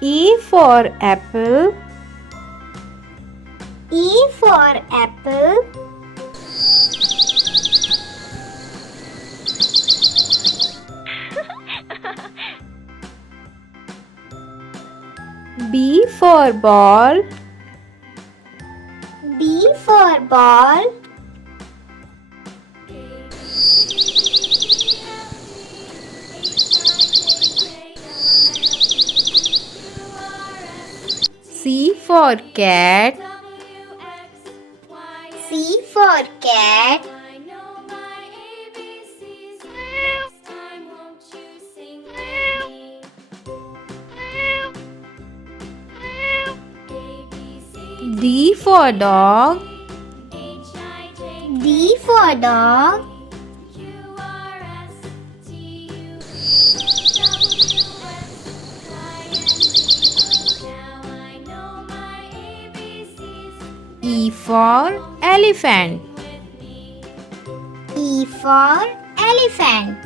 E for apple. E for apple. B for ball. B for ball. C for cat. C for cat. D for dog. D for dog. E for elephant. E for elephant.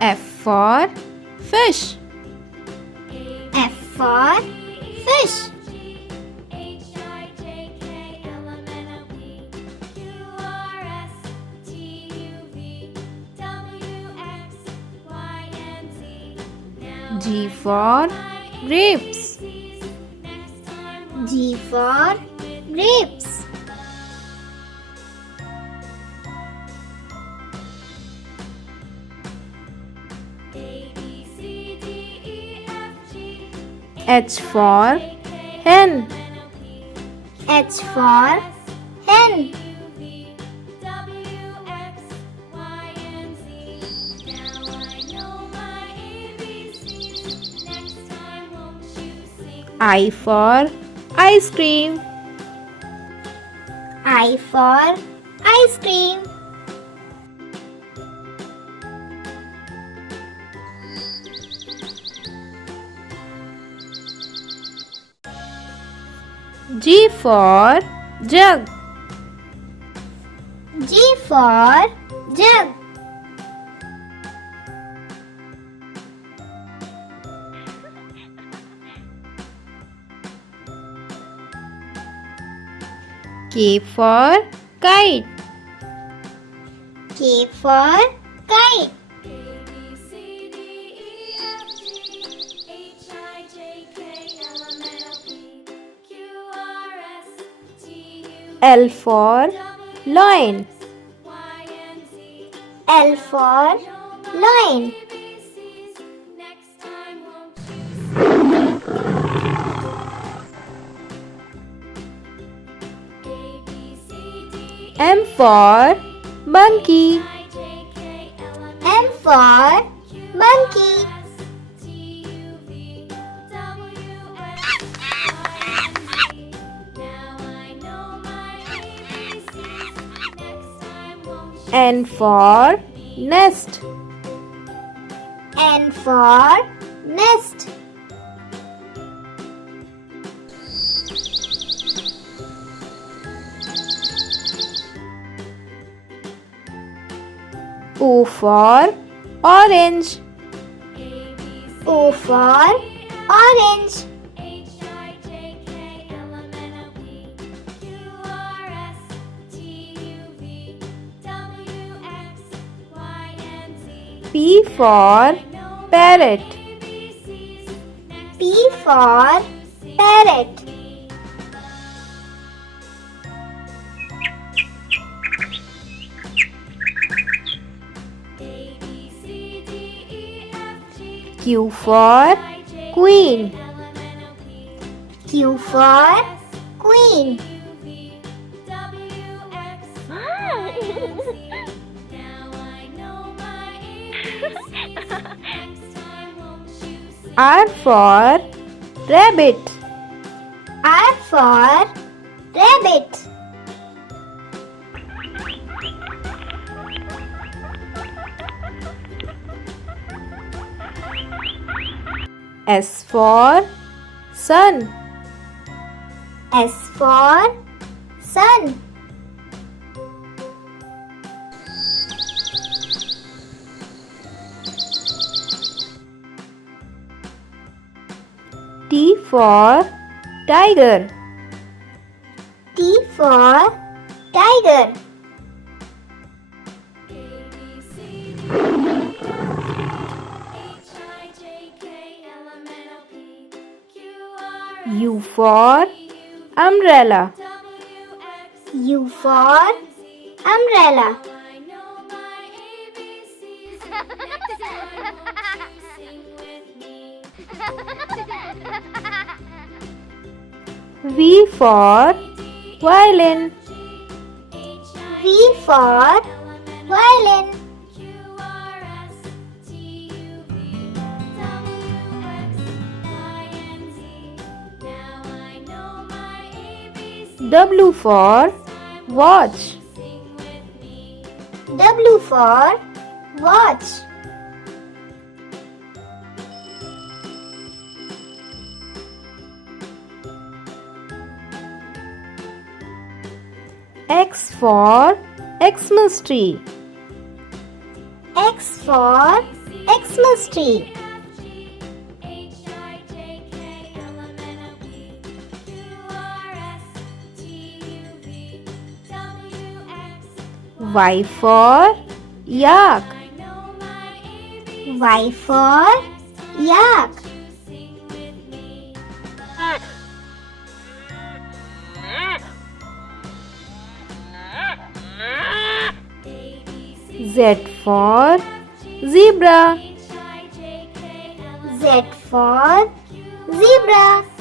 F for fish. F for fish. G for grapes. G for grapes. H for hen. H for hen. I for ice cream. I for ice cream. G for jug. G for jug. K for kite. K for kite. L for lion. L for lion. M for monkey. M for monkey. N for nest. N for nest. O for orange. O for orange. P for parrot. P for parrot. Q for queen. Q for queen. R for rabbit. R for rabbit. S for sun. S for sun. T for tiger. T for tiger. U for umbrella. U for umbrella. V for violin. V for violin. W for watch. W for watch. X for Xmas tree. X for Xmas tree. Y for yak. Y for yak. Z for zebra. Z for zebra.